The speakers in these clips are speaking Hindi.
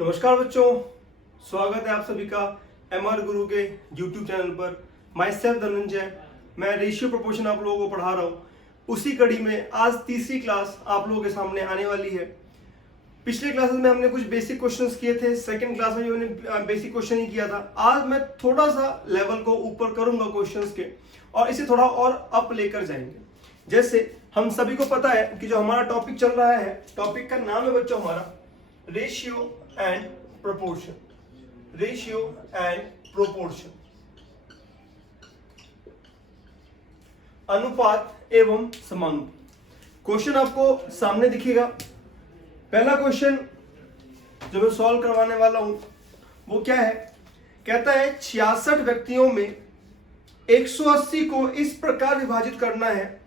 नमस्कार बच्चों, स्वागत है आप सभी का एमआर गुरु के YouTube चैनल पर। माई सेल्फ धनंजय, मैं रेशियो प्रोपोर्शन आप लोगों को पढ़ा रहा हूँ। उसी कड़ी में आज तीसरी क्लास आप लोगों के सामने आने वाली है। पिछले क्लासेस में हमने कुछ बेसिक क्वेश्चंस किए थे, सेकंड क्लास में भी हमने बेसिक क्वेश्चन ही किया था। आज मैं थोड़ा सा लेवल को ऊपर करूंगा क्वेश्चंस के और इसे थोड़ा और अप लेकर जाएंगे। जैसे हम सभी को पता है कि जो हमारा टॉपिक चल रहा है, टॉपिक का नाम है बच्चों हमारा ratio and proportion. Ratio and proportion, अनुपात एवं समानुपात। क्वेश्चन आपको सामने दिखेगा। पहला क्वेश्चन जो मैं सॉल्व करवाने वाला हूं वो क्या है, कहता है 66 व्यक्तियों में 180 को इस प्रकार विभाजित करना है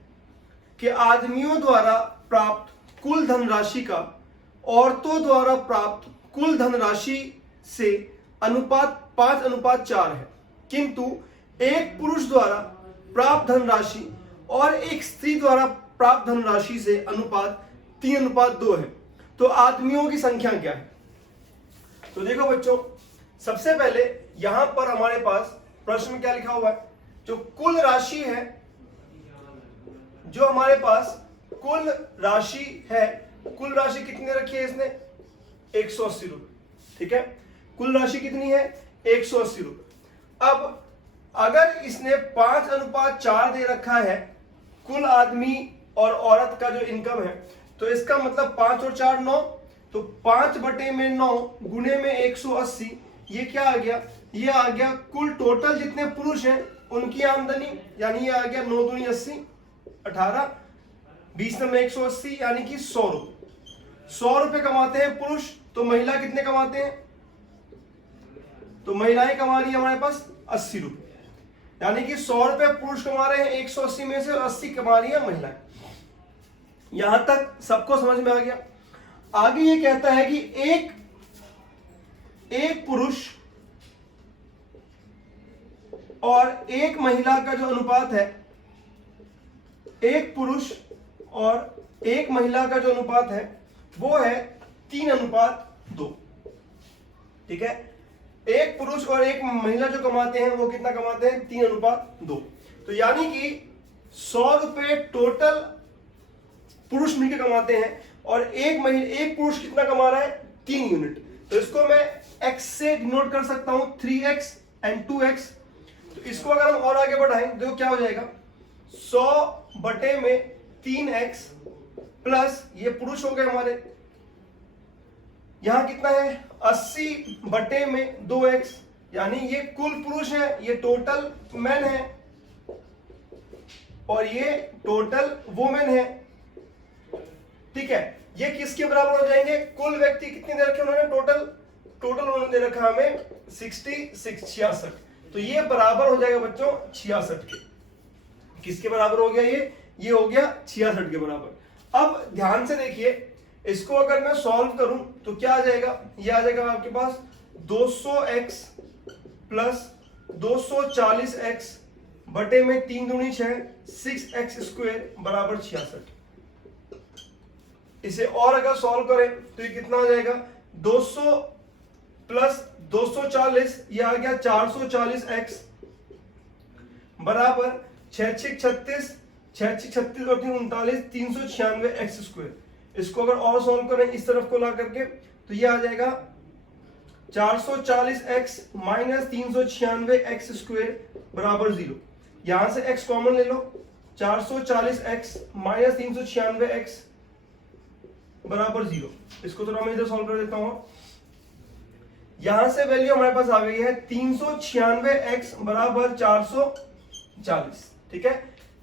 कि आदमियों द्वारा प्राप्त कुल धनराशि का औरतों द्वारा प्राप्त कुल धनराशि से अनुपात 5:4 है, किंतु एक पुरुष द्वारा प्राप्त धनराशि और एक स्त्री द्वारा प्राप्त धनराशि से अनुपात 3:2 है। तो आदमियों की संख्या क्या है? तो देखो बच्चों, सबसे पहले यहां पर हमारे पास प्रश्न में क्या लिखा हुआ है, जो कुल राशि है, जो हमारे पास कुल राशि है, कुल राशि कितनी रखी है इसने? 180 रुपए। ठीक है, कुल राशि कितनी है? 180 रुपए। अब अगर इसने 5:4 दे रखा है कुल आदमी और औरत का जो इनकम है, तो इसका मतलब 5 और 4 9, तो 5/9 गुणे में 180, ये क्या आ गया? ये आ गया कुल टोटल जितने पुरुष हैं उनकी आमदनी, यानी ये आ गया 9 दूनी 80, 18, 20 में 180, यानी कि 100 रुपए। 100 रुपए कमाते हैं पुरुष, तो महिला कितने कमाते हैं? तो महिलाएं कमा रही है हमारे पास 80 रुपए, यानी कि 100 रुपए पुरुष कमा रहे हैं 180 में से, 80 कमा रही है महिलाएं। यहां तक सबको समझ में आ गया। आगे ये कहता है कि एक पुरुष और एक महिला का जो अनुपात है, एक पुरुष और एक महिला का जो अनुपात है वो है 3:2। ठीक है, एक पुरुष और एक महिला जो कमाते हैं वो कितना कमाते हैं? 3:2। तो यानी कि 100 रुपए टोटल पुरुष मिलकर कमाते हैं और एक पुरुष कितना कमा रहा है? 3 यूनिट। तो इसको मैं x से डिनोट कर सकता हूं, 3x एंड 2x। तो इसको अगर हम और आगे बढ़ाएं तो क्या हो जाएगा? 100/3x प्लस ये पुरुष हो गए हमारे, यहां कितना है? 80/2x, यानी ये कुल पुरुष है, ये टोटल मैन है और ये टोटल वुमेन है। ठीक है, ये किसके बराबर हो जाएंगे? कुल व्यक्ति कितने दे रखे उन्होंने? टोटल उन्होंने दे रखा हमें 66। तो ये बराबर हो जाएगा बच्चों 66 के। किसके बराबर हो गया ये हो गया 66 के बराबर। अब ध्यान से देखिए, इसको अगर मैं सॉल्व करूं तो क्या आ जाएगा? ये आ जाएगा आपके पास 200x प्लस 240x बटे में 3 दूनी 6, 6x² बराबर 66। इसे और अगर सॉल्व करें तो ये कितना हो जाएगा? 200 प्लस 240, ये आ गया 440x बराबर 6×6 36, 6×6 और 3 39, 396x²। इसको अगर और सॉल्व करें इस तरफ को ला करके तो ये आ जाएगा 440x माइनस 396x² बराबर 0। यहां से x कॉमन ले लो, 440x माइनस 396x बराबर 0। इसको थोड़ा मैं इधर सॉल्व कर देता हूं। यहां से वैल्यू हमारे पास आ गई है 396x बराबर 440। ठीक है,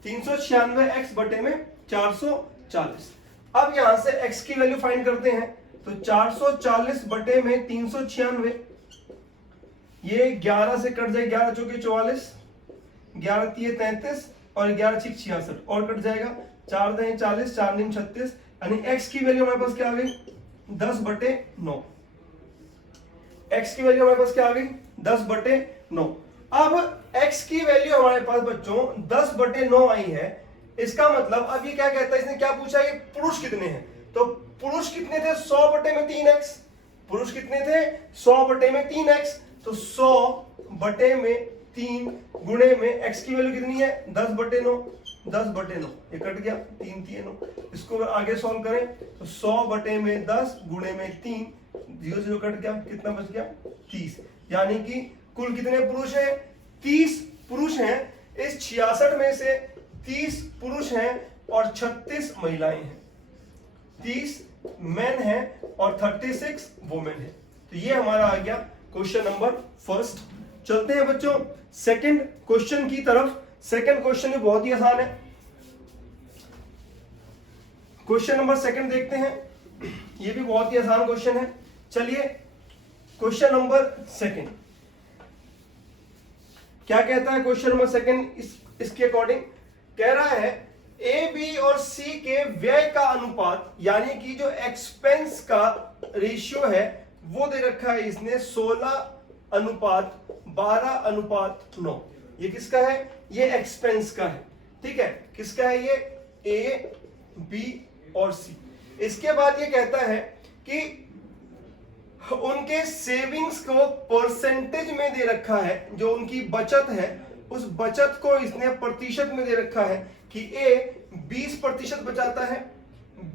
396x बटे में 440। अब यहां से x की वैल्यू फाइंड करते हैं, तो 440 बटे में 396, ये 11 से कट जाए, 11 चौके 44, 11 तिये 33 और 11 छिक 66 और कट जाएगा, 4 दूनी 40, 4 दूनी 36, यानी x की वैल्यू हमारे पास क्या आ गई? 10/9। x की वैल्यू हमारे पास क्या आ गई? 10/9। अब x की वैल्यू हमारे पास बच्चों 10/9 आई है। इसका मतलब अब ये क्या कहता है, इसने क्या पूछा? ये पुरुष कितने हैं? तो पुरुष कितने थे? 100/3x, पुरुष कितने थे 100/3x, तो 100/3 गुणे में x की वैल्यू कितनी है 10/9, 10/9 ये कट गया 3 3 9। इसको आगे सॉल्व करें तो 100/10 गुणे में 3, 0 0 कट गया, कितना बच गया 30। यानी कि कुल कितने पुरुष हैं 30 पुरुष हैं। इस 66 में से 30 पुरुष हैं और 36 महिलाएं हैं, 30 मेन हैं और 36 वुमेन हैं। तो ये हमारा आ गया क्वेश्चन नंबर फर्स्ट। चलते हैं बच्चों सेकंड क्वेश्चन की तरफ। सेकंड क्वेश्चन भी बहुत ही आसान है। क्वेश्चन नंबर सेकंड देखते हैं, ये भी बहुत ही आसान क्वेश्चन है। चलिए क्वेश्चन नंबर सेकंड क्या कहता है। क्वेश्चन नंबर सेकंड इसके अकॉर्डिंग कह रहा है ए बी और सी के व्यय का अनुपात, यानी कि जो एक्सपेंस का रेशियो है वो दे रखा है इसने 16:12:9। ये किसका है, ये एक्सपेंस का है, ठीक है। किसका है ये, ए बी और सी। इसके बाद ये कहता है कि उनके सेविंग्स को परसेंटेज में दे रखा है, जो उनकी बचत है उस बचत को इसने प्रतिशत में दे रखा है कि ए 20% बचाता है,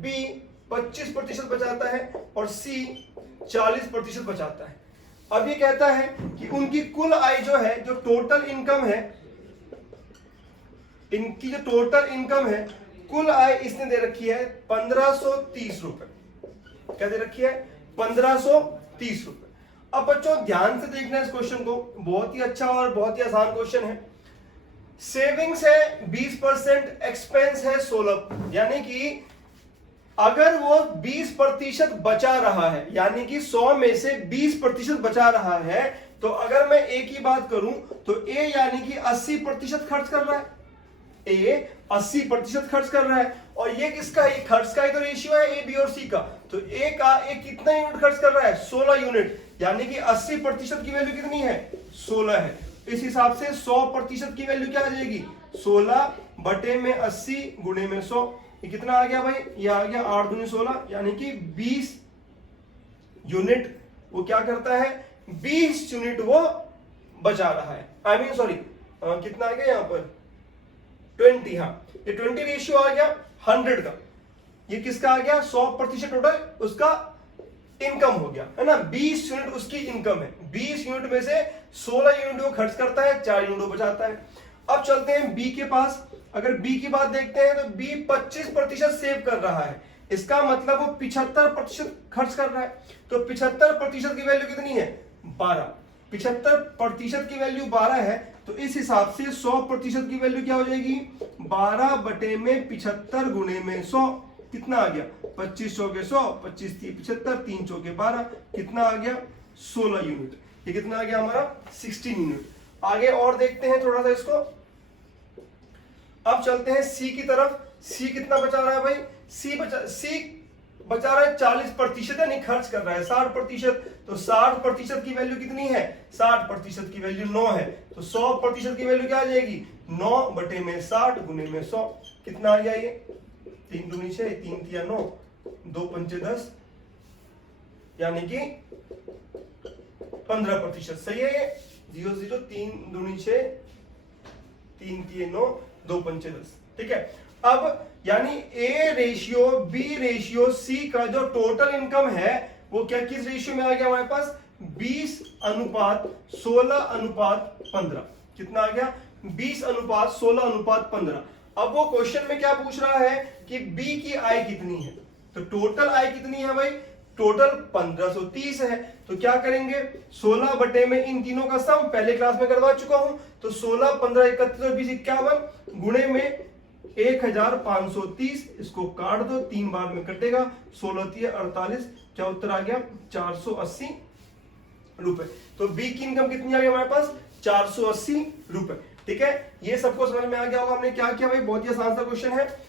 बी 25% बचाता है और सी 40% बचाता है। अब ये कहता है कि उनकी कुल आय जो है, जो टोटल इनकम है, इनकी जो टोटल इनकम है, कुल आय इसने दे रखी है 1530 रुपए। क्या दे रखी है 1530 रुपए। अब बच्चों ध्यान से देखना इस क्वेश्चन को, बहुत ही अच्छा और बहुत ही आसान क्वेश्चन है। सेविंग्स है 20%, एक्सपेंस है 16, यानी कि अगर वो 20% बचा रहा है, यानी कि 100 में से 20% बचा रहा है, तो अगर मैं ए की बात करूं तो ए यानी कि 80% खर्च कर रहा है, ए 80% खर्च कर रहा है। और ये किसका है, खर्च का ही तो रेशियो है ए बी और सी का। तो ए का ए कितना यूनिट खर्च कर रहा है 16 यूनिट, यानी कि 80% की वैल्यू कितनी है 16 है। इस हिसाब से 100% की वैल्यू क्या आ जाएगी 16/80 गुणे में 100। ये कितना आ गया भाई, ये आ गया 8 दूनी 16, यानी कि 20 यूनिट वो क्या करता है, 20 यूनिट वो बचा रहा है। आई मीन सॉरी कितना आ गया यहाँ पर 20, हाँ ये 20 रेशियो आ गया 100 का। ये किसका आ गया 100% टोटल उसका इनकम हो गया, है ना। 20 यूनिट उसकी इनकम है, 20 यूनिट में से 16 यूनिट वो खर्च करता है, 4 यूनिट वो बचाता है। अब चलते हैं बी के पास। अगर बी की बात देखते हैं तो बी 25% सेव कर रहा है, इसका मतलब वो 75% खर्च कर रहा है। तो 75% की वैल्यू कितनी है 12, 75% की वैल्यू 12 है। तो इस हिसाब से 100% की वैल्यू क्या हो जाएगी 12/75 गुणे में 100। कितना आ गया 25 चौके 100, 25 75, 3 चौके 12, कितना आ गया 16 यूनिट। ये कितना आ गया हमारा 16 यूनिट। आगे और देखते हैं थोड़ा सा इसको। अब चलते हैं सी की तरफ। सी कितना बचा रहा है भाई, सी बचा रहा है 40%, यानी खर्च कर रहा है 60%। तो 60% की वैल्यू कितनी है 60% की वैल्यू 9 है। तो 100% की वैल्यू क्या आ जाएगी 9/60 गुणे में 100। कितना आ गया ये 3 दूनी 6, 3 तिया 9, 2 पंचे 10, यानी कि 15%। सही है ये 0 0, 3 दूनी 6, 3 तिये 9, 2 पंचे 10, ठीक है। अब यानी A ratio B ratio C का जो टोटल इनकम है वो क्या किस रेशियो में आ गया हमारे पास 20:16:15। कितना आ गया 20:16:15। अब वो क्वेश्चन में क्या पूछ रहा है कि बी की आय कितनी है। तो टोटल आय कितनी है भाई, टोटल 1530 है। तो क्या करेंगे 16 बटे में इन तीनों का सम पहले क्लास में करवा चुका हूं। तो 16, 15, 31 और 20, 51 गुणे में 1530, इसको काट दो 3 बार में कटेगा, 16 3 48, क्या उत्तर आ गया 480 रुपए। तो बी की इनकम कितनी आ गई हमारे पास 480 रुपए, ठीक है। ये सबको समझ में आ गया होगा हमने क्या किया भाई, बहुत ही आसान सा क्वेश्चन है।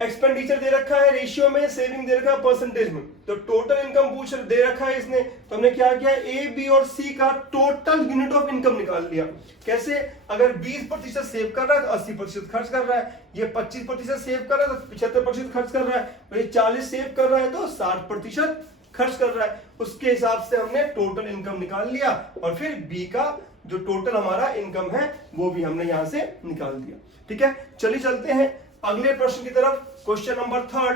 एक्सपेंडिचर दे रखा है रेशियो में, सेविंग दे रखा है परसेंटेज में। तो टोटल इनकम पूछ दे रखा है इसने, तो हमने क्या किया ए बी और सी का टोटल यूनिट ऑफ इनकम निकाल लिया। कैसे, अगर 20% सेव कर रहा है तो 80% खर्च कर रहा है, ये 25% सेव कर रहा है तो 75% खर्च कर रहा है, और ये 40 सेव कर रहा है तो 60% खर्च कर रहा है, उसके हिसाब से हमने टोटल इनकम निकाल लिया और फिर बी का जो टोटल हमारा इनकम है वो भी हमने यहां से निकाल दिया। ठीक है, चलिए चलते हैं अगले प्रश्न की तरफ। क्वेश्चन नंबर 3,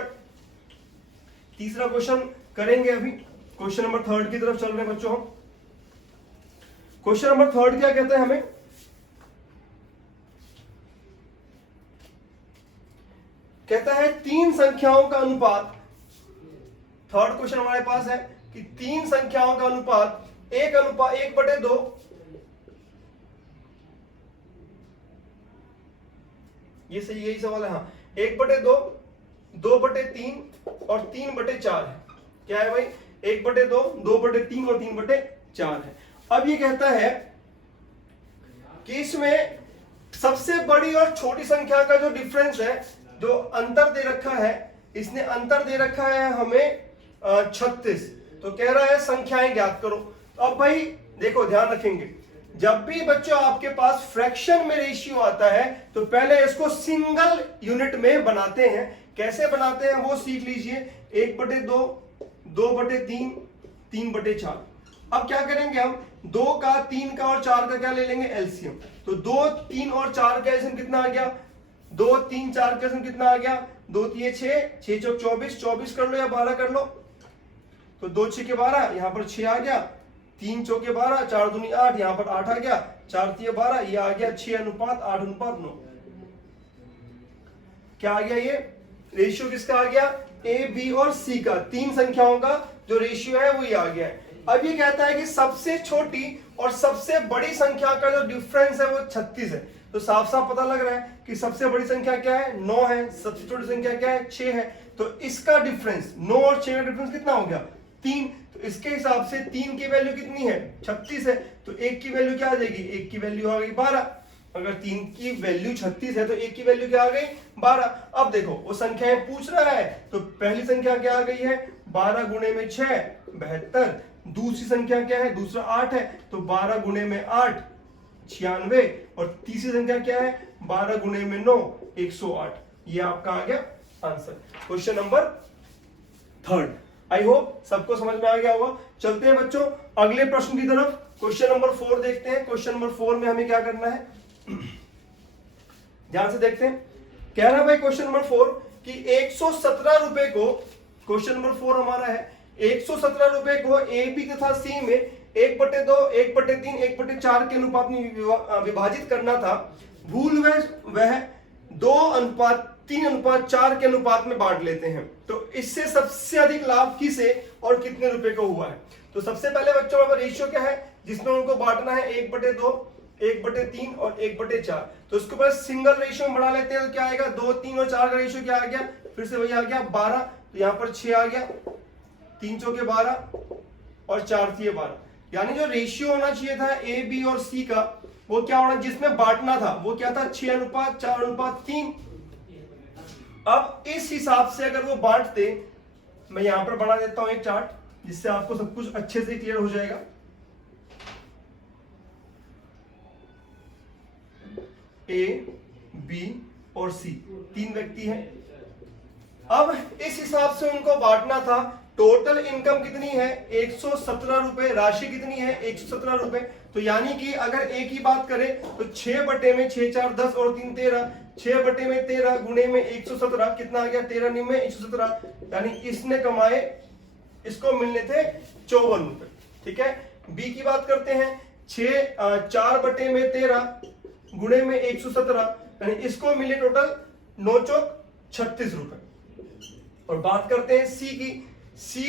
तीसरा क्वेश्चन करेंगे अभी। क्वेश्चन नंबर 3 की तरफ चल रहे हैं बच्चों हम। क्वेश्चन नंबर 3 क्या कहते हैं हमें, कहता है 3 संख्याओं का अनुपात। थर्ड क्वेश्चन हमारे पास है कि 3 संख्याओं का अनुपात 1:2 ये सही, यही सवाल है। हाँ, 1/2, 2/3 और 3/4 है। क्या है भाई, 1/2, 2/3 और 3/4 है। अब ये कहता है कि इसमें सबसे बड़ी और छोटी संख्या का जो डिफरेंस है, जो अंतर दे रखा है, इसने अंतर दे रखा है हमें 36। तो कह रहा है संख्याएं ज्ञात करो। अब भाई देखो, ध्यान रखेंगे, जब भी बच्चों आपके पास फ्रैक्शन में रेशियो आता है तो पहले इसको सिंगल यूनिट में बनाते हैं। कैसे बनाते हैं वो सीख लीजिए। 1/2, 2/3, 3/4। अब क्या करेंगे हम, 2 का, 3 का और 4 का क्या ले लेंगे, एलसीएम। तो 2, 3 और 4 का एलसीएम कितना आ गया, 2, 3, 4 का एलसीएम कितना आ गया, 2 3 6, 6 चौक 24, 24 कर लो या 12 कर लो। तो 2 6 के 12, यहां पर 6 आ गया, 3 चौके 12, 4 दूनी 8, यहां पर 8 आ गया, 4 3 12, ये आ गया 6:8:9। क्या आ गया, ये रेशियो किसका आ गया, ए, बी और सी का, 3 संख्याओं का जो रेशियो है वो ये आ गया है। अब ये कहता है कि सबसे छोटी और सबसे बड़ी संख्या का जो डिफरेंस है वो 36 है। तो साफ साफ पता लग रहा है कि सबसे बड़ी संख्या क्या है, 9 है, सबसे छोटी संख्या क्या है, 6 है। तो इसका डिफरेंस 9 और 6 का डिफरेंस कितना हो गया, 3। तो इसके हिसाब से 3 की वैल्यू कितनी है, 36 है। तो 1 की वैल्यू क्या आ जाएगी, 1 की वैल्यू आ गई 12। अगर 3 की वैल्यू 36 है तो 1 की वैल्यू क्या आ गई, 12। अब देखो वो संख्याएं पूछ रहा है, तो पहली संख्या क्या आ गई है, 12 गुणे में 6 72। दूसरी संख्या क्या है, दूसरा 8 है, तो 12 गुणे में 8 96। और तीसरी संख्या क्या है, 12 गुणे में 9 108। ये आपका आ गया answer, question number 3। I hope सबको समझ में आ गया होगा। चलते हैं बच्चों अगले प्रश्न की तरफ। क्वेश्चन नंबर 4 देखते हैं। क्वेश्चन नंबर 4 में हमें क्या करना है, ध्यान से देखते हैं। कह रहा है भाई क्वेश्चन नंबर 4 कि 117 रुपए को, क्वेश्चन नंबर 4 हमारा है, 117 रुपए को ए, बी तथा सी में 1/2, 1/3, 1/4 के अनुपात में विभाजित करना था। भूल वह 2:3:4 के अनुपात में बांट लेते हैं। तो इससे सबसे अधिक लाभ किसे और कितने रुपए को हुआ है। तो सबसे पहले बच्चों का रेशियो क्या है जिसमें उनको बांटना है, 1/2, 1/3 और 1/4। तो इसको पहले सिंगल रेशियो में बढ़ा लेते हैं। तो क्या आएगा, 2, 3 और 4 का रेशियो क्या आ गया, फिर से वही आ गया 12। तो यहाँ पर 6 आ गया, 3 चौके 12 और 4 3 12। यानी जो रेशियो होना चाहिए था ए, बी और सी का, वो क्या होना, जिसमें बांटना था वो क्या था, 6:4:3। अब इस हिसाब से अगर वो बांटते, मैं यहां पर बना देता हूं एक चार्ट जिससे आपको सब कुछ अच्छे से क्लियर हो जाएगा। ए, बी और सी 3 व्यक्ति हैं। अब इस हिसाब से उनको बांटना था। टोटल इनकम कितनी है, 117 रुपए, राशि कितनी है, 117 रुपए। तो यानी कि अगर ए की बात करें तो 6/6 4 10 और 3 13, 6/13 गुणे में 117 कितना आ गया, 13 में 117। यानी इसने कमाए, इसको मिलने थे 54 रुपए। ठीक है, बी की बात करते हैं, 4/13 गुणे में 117, यानी इसको मिले टोटल 9 चौक 36 रुपए। और बात करते हैं सी की, सी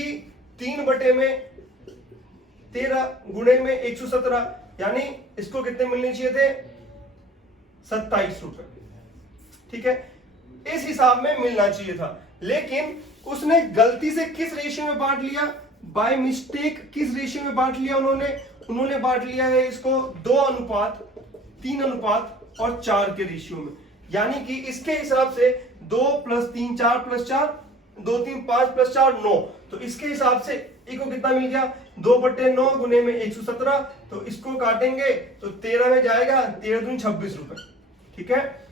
3/13 गुणे में 117, यानी इसको कितने मिलने चाहिए थे, 27 रुपए। ठीक है, इस हिसाब में मिलना चाहिए था, लेकिन उसने गलती से किस रेशियो में बांट लिया, बाय मिस्टेक किस रेशियो में बांट लिया उन्होंने बांट लिया है इसको 2:3:4 के रेशियो में। यानी कि इसके हिसाब से 2 + 3 4 + 4 2 3 5 + 4 9। तो इसके हिसाब से इको कितना मिल गया, 2/9 गुणे में 117। तो इसको काटेंगे तो 13 में जाएगा, 13 दूनी 26 रुपए। ठीक है,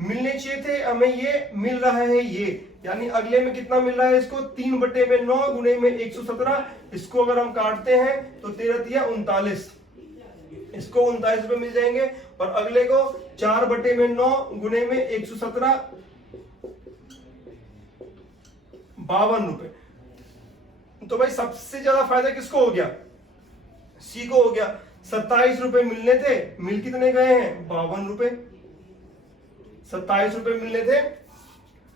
मिलने चाहिए थे हमें, ये मिल रहा है ये यानी अगले में कितना मिल रहा है इसको 3/9 गुणे में 117। इसको अगर हम काटते हैं तो 13×3 = 39, इसको 39 रुपए मिल जाएंगे। और अगले को 4/9 गुणे में 117 52 रुपए। तो भाई सबसे ज्यादा फायदा किसको हो गया? सी को हो गया। 27 रुपए मिलने थे, मिल कितने गए हैं? 52 रुपए। 27 रुपए मिलने थे,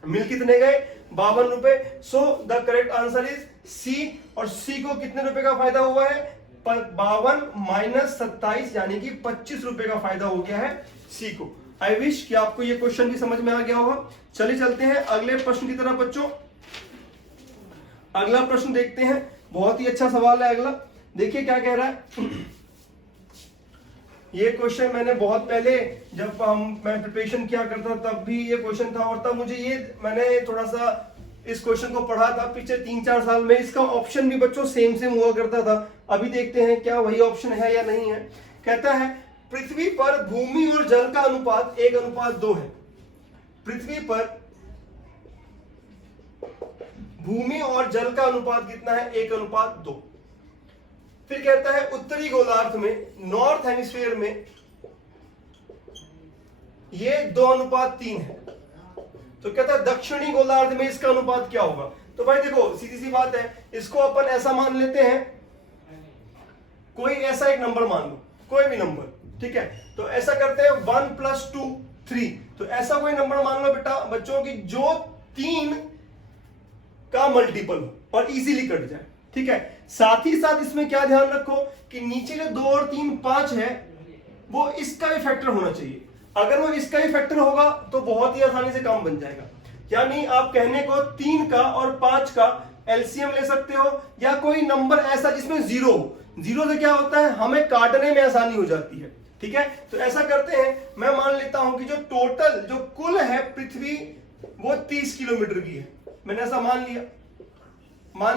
मिल कितने गए? 52 रुपए। So the correct answer is C. और सी को कितने रुपए का फायदा हुआ है? 52 - 27 यानी कि 25 रुपए का फायदा हो गया है सी को। आई विश कि आपको ये क्वेश्चन भी समझ में आ गया होगा। चलिए चलते हैं अगले प्रश्न की तरफ बच्चों। अगला प्रश्न देखते हैं, बहुत ही अच्छा सवाल है अगला। देखिए क्या कह रहा है। ये क्वेश्चन मैंने बहुत पहले जब मैं प्रिपरेशन किया करता तब भी ये क्वेश्चन था, और तब मुझे ये मैंने थोड़ा सा इस क्वेश्चन को पढ़ा था पिछले 3-4 साल में। इसका ऑप्शन भी बच्चों सेम हुआ करता था। अभी देखते हैं क्या वही ऑप्शन है या नहीं है। कहता है पृथ्वी पर भूमि और जल का अनुपात 1:2 है। पृथ्वी पर भूमि और जल का अनुपात कितना है? 1:2। फिर कहता है उत्तरी गोलार्ध में, नॉर्थ हेमिस्फीयर में ये 2:3 है। तो कहता है दक्षिणी गोलार्ध में इसका अनुपात क्या होगा? तो भाई देखो सीधी सी बात है, इसको अपन ऐसा मान लेते हैं, कोई ऐसा एक नंबर मान लो, कोई भी नंबर, ठीक है। तो ऐसा करते हैं 1 + 2 3। तो ऐसा कोई नंबर मान लो बेटा बच्चों की जो 3 का मल्टीपल हो और इजीली कट जाए, ठीक है। साथ ही साथ इसमें क्या ध्यान रखो कि नीचे जो 2 और 3 5 है वो इसका भी फैक्टर होना चाहिए। अगर वो इसका ही फैक्टर होगा तो बहुत ही आसानी से काम बन जाएगा। यानी आप कहने को 3 का और 5 का एलसीएम ले सकते हो, या कोई नंबर ऐसा जिसमें 0 हो। 0 से क्या होता है? हमें काटने में आसानी हो जाती है, ठीक है। तो ऐसा करते हैं, मैं मान लेता हूं कि जो टोटल जो कुल है पृथ्वी वो 30 किलोमीटर की है। मैंने ऐसा मान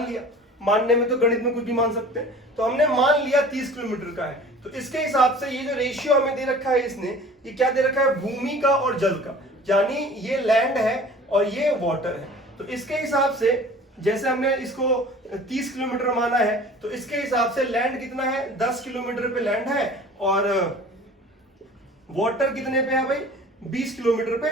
लिया। मानने में तो गणित में कुछ भी मान सकते हैं। तो हमने मान लिया 30 किलोमीटर का है। तो इसके हिसाब से ये जो रेशियो हमें दे रखा है इसने, ये क्या दे रखा है? भूमि का और जल का, यानी ये लैंड है और ये वाटर है। तो इसके हिसाब से जैसे हमने इसको 30 किलोमीटर माना है, तो इसके हिसाब से लैंड कितना है? 10 किलोमीटर पे लैंड है, और वाटर कितने पे है भाई? 20 किलोमीटर पे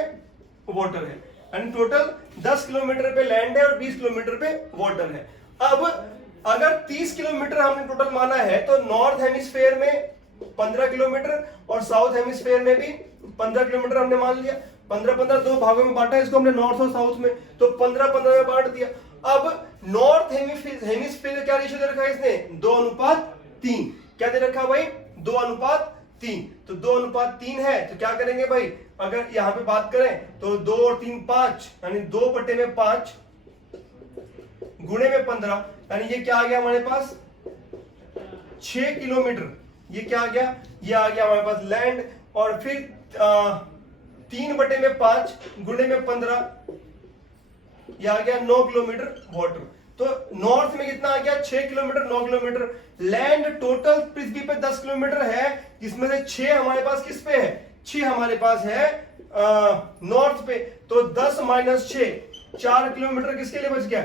वाटर है। एंड टोटल 10 किलोमीटर पे लैंड है और 20 किलोमीटर पे वाटर है। अब अगर 30 किलोमीटर हमने टोटल माना है, तो नॉर्थ हेमिस्फीयर में 15 किलोमीटर और साउथ हेमिस्फीयर में भी 15 किलोमीटर हमने मान लिया। 15-15 दो भागों में बांटा है इसको हमने, नॉर्थ और साउथ में, तो 15-15 में बांट दिया। अब नॉर्थ हेमिस्फीयर क्या रेशियो दे रखा है इसने? 2:3। क्या दे रखा भाई? 2:3। तो 2:3 है, तो क्या करेंगे भाई? अगर यहां पे बात करें तो 2 और 3 5, यानी 2/5 गुणे में 15, यानी ये क्या आ गया हमारे पास? 6 किलोमीटर। ये क्या आ गया? ये आ गया हमारे पास लैंड। और फिर 3/5 गुणे में 15, ये आ गया 9 किलोमीटर वाटर। तो नॉर्थ में कितना आ गया? 6 किलोमीटर, 9 किलोमीटर। लैंड टोटल पृथ्वी पे 10 किलोमीटर है, जिसमें से 6 हमारे पास किस पे है? 6 हमारे पास है नॉर्थ पे। तो 10 - 6 4 किलोमीटर किसके लिए बच गया?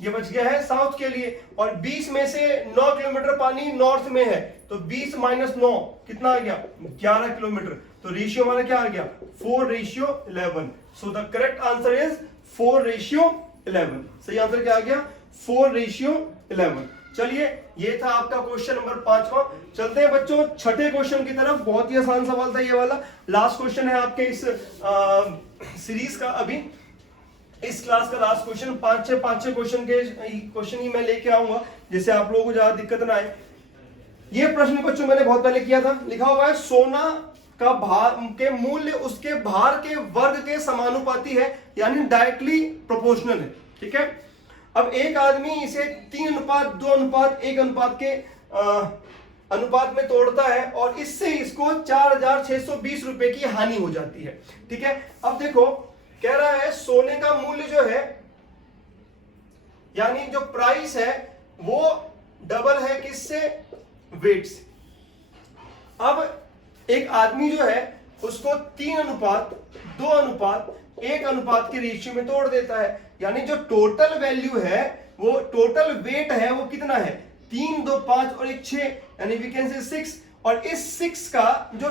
ये बच गया है साउथ के लिए। और 20 में से 9 किलोमीटर पानी नॉर्थ में है, तो 20 - 9 कितना आ गया? 11 किलोमीटर। तो रेशियो हमारा क्या आ गया? 4:11। सो द करेक्ट आंसर इज 4:11। सही आंसर क्या आ गया? 4:11। चलिए, ये था आपका क्वेश्चन नंबर 5वां। चलते हैं बच्चों छठे क्वेश्चन की तरफ। बहुत ही आसान सवाल था ये वाला, लास्ट क्वेश्चन है आपके इस सीरीज का। अभी इस क्लास का लास्ट क्वेश्चन, 5-6 क्वेश्चन ही मैं लेके आऊंगा, जिससे आप लोगों को ज्यादा दिक्कत ना आए। ये प्रश्न बच्चों मैंने बहुत पहले किया था। लिखा हुआ है सोना का भार के मूल्य उसके भार के वर्ग के समानुपाती है, यानी डायरेक्टली प्रोपोर्शनल है, ठीक है। अब एक आदमी इसे 3:2:1 अनुपात के अनुपात में तोड़ता है, और इससे इसको 4,620 रुपए की हानि हो जाती है, ठीक है। अब देखो कह रहा है सोने का मूल्य जो है, यानी जो प्राइस है वो डबल है किससे? वेट से। अब एक आदमी जो है उसको 3:2:1 के रेशियो में तोड़ देता है, यानी जो टोटल वैल्यू है, वो टोटल वेट है, वो कितना है 3 2 5 और 1 6, यानी वी कैन से 6। और इस 6 का जो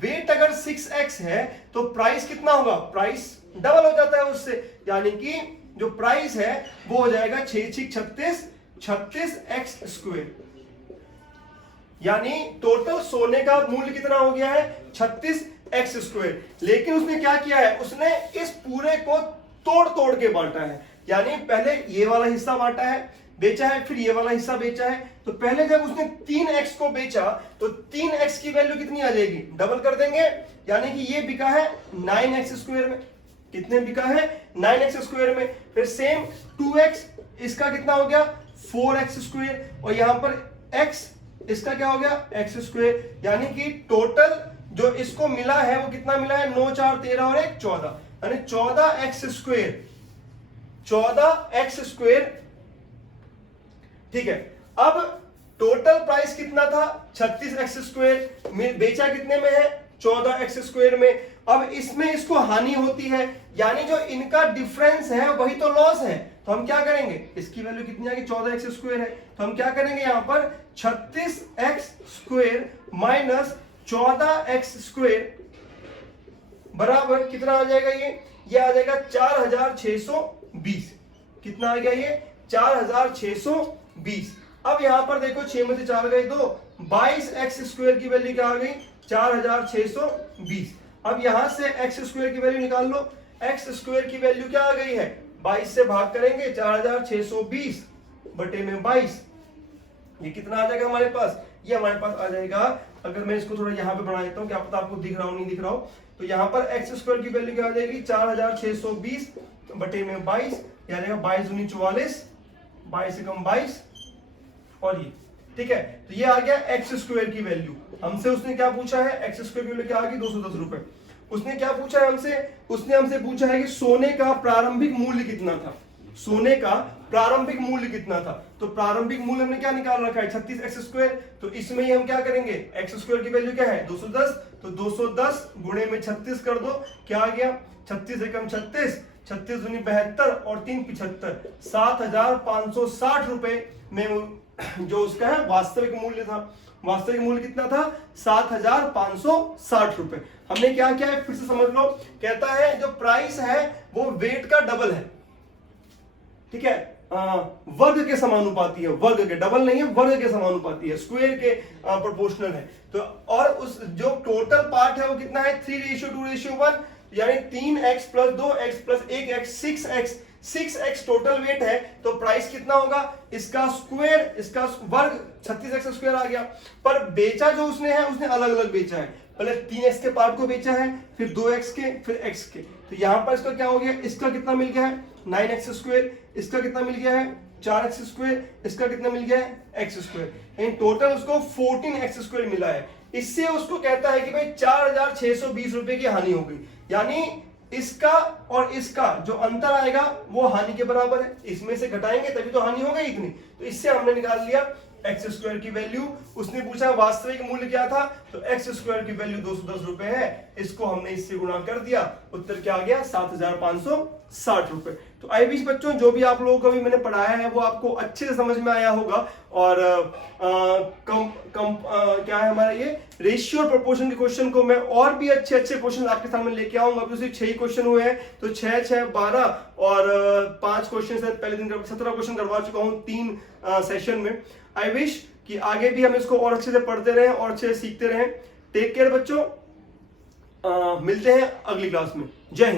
वेट अगर 6x है तो प्राइस कितना होगा, प्राइस डबल हो जाता है उससे, यानी कि जो प्राइस है वो हो जाएगा 6 6 36 36x स्क्वायर। यानी टोटल सोने का मूल्य कितना हो गया है 36x स्क्वायर। लेकिन उसने क्या किया है, उसने इस पूरे को तोड़ तोड़ के बांटा है। यानी पहले ये वाला हिस्सा बांटा है, बेचा है, फिर ये वाला हिस्सा बेचा है। तो पहले जब उसने 3x को बेचा तो 3x की वैल्यू कितनी आ जाएगी, डबल कर देंगे, यानी कि ये बिका है 9x स्क्वायर में। कितने बिका है 9x स्क्वायर में। फिर सेम 2x, इसका कितना हो गया 4x स्क्वायर, और यहां पर x, इसका क्या हो गया x स्क्वायर। यानी कि टोटल जो इसको मिला है वो कितना मिला है 9 4 13 और 1 14, यानी 14x स्क्वायर, 14x स्क्वायर। ठीक है, अब टोटल प्राइस कितना था 36x स्क्वायर, बेचा कितने में है 14x स्क्वायर में। अब इसमें इसको हानि होती है, यानी जो इनका डिफरेंस है वही तो लॉस है। तो हम क्या करेंगे, इसकी वैल्यू कितनी आएगी 14x स्क्वायर है, तो हम क्या करेंगे यहां पर 36x square minus 14x square बराबर कितना आ जाएगा, ये आ जाएगा 4620। कितना आ गया ये 4620। अब यहां पर देखो 6 में से 4 गए 2, 22x स्क्वायर की वैल्यू क्या आ गई 4620। अब यहां से x स्क्वायर की वैल्यू निकाल लो, x स्क्वायर की वैल्यू क्या आ गई है 22 से भाग करेंगे 4620 बटे में 22, ये कितना आ जाएगा हमारे पास, ये हमारे पास आ जाएगा। अगर मैं इसको थोड़ा यहाँ पे बना देता हूँ, क्या पता आपको दिख रहा हो नहीं दिख रहा हो, तो यहाँ पर x स्क्वायर की वैल्यू क्या आ जाएगी 4620 बटे में 22, यह आ जाएगा 22 दूनी 44, 22 से कम 22, और ये ठीक है। तो ये आ गया x स्क्वायर की वैल्यू। हमसे उसने क्या पूछा है, x स्क्वायर की वैल्यू क्या आ गई 210 रुपए। उसने क्या पूछा है हमसे, उसने हमसे पूछा है कि सोने का प्रारंभिक मूल्य कितना था, सोने का प्रारंभिक मूल्य कितना था। तो प्रारंभिक मूल्य हमने क्या निकाल रखा है 36x स्क्वायर। तो इसमें ही हम क्या करेंगे, x स्क्वायर की वैल्यू क्या है 210, तो 210 गुणे में 36 कर दो, क्या आ गया 36 एकम 36, 36 दूनी 72 और 3 75, 7560 रुपए में जो उसका है वास्तविक मूल्य था। वास्तविक मूल्य कितना था 7560 रुपए। हमने क्या किया है फिर से समझ लो, कहता है जो प्राइस है वो वेट का डबल है, ठीक है, वर्ग के समानुपाती है, वर्ग के, डबल नहीं है, वर्ग के समानुपाती है, स्क्वायर के प्रोपोर्शनल है। तो और उस जो टोटल पार्ट है वो कितना है 3:2:1, यानी 3x plus 2x plus 1x 6x total weight है। तो प्राइस कितना होगा, इसका स्क्वायर, इसका वर्ग 36x स्क्वायर आ गया। पर बेचा जो उसने है, उसने अलग अलग बेचा है, पहले 3x के पार्ट को बेचा है, फिर 2x के, फिर x के। तो यहां पर इसका क्या हो गया, इसका कितना मिल गया है 9x स्क्वायर, इसका कितना मिल गया है 4x स्क्वायर, इसका कितना मिल गया है x स्क्वायर, इन टोटल उसको 14x स्क्वायर मिला है। इससे उसको कहता है कि भाई 4620 रुपए की हानि हो गई, यानी इसका और इसका जो अंतर आएगा वो हानि के बराबर है। इसमें से घटाएंगे तभी तो हानि हो गई इतनी। तो इससे हमने निकाल लिया एक्स स्क्वायर की वैल्यू। उसने पूछा वास्तविक मूल्य क्या था, तो एक्स स्क्वायर की वैल्यू 210 रुपए है, इसको हमने इससे गुणा कर दिया, उत्तर क्या आ गया 7560 रुपए। तो आई विश बच्चों जो भी आप लोगों को अभी मैंने पढ़ाया है वो आपको अच्छे से समझ में आया होगा। और क्या है हमारा ये रेशियो और प्रोपोर्शन के क्वेश्चन को मैं और भी अच्छे अच्छे क्वेश्चन आपके सामने लेके आऊंगा। अभी सिर्फ 6 क्वेश्चन हुए हैं, तो 6 6 12 और 5 क्वेश्चन से पहले दिन 17 क्वेश्चन करवा चुका हूँ 3 सेशन में। आई विश कि आगे भी हम इसको और अच्छे से पढ़ते रहें और अच्छे से सीखते रहें। टेक केयर बच्चों, मिलते हैं अगली क्लास में। जय हिंद।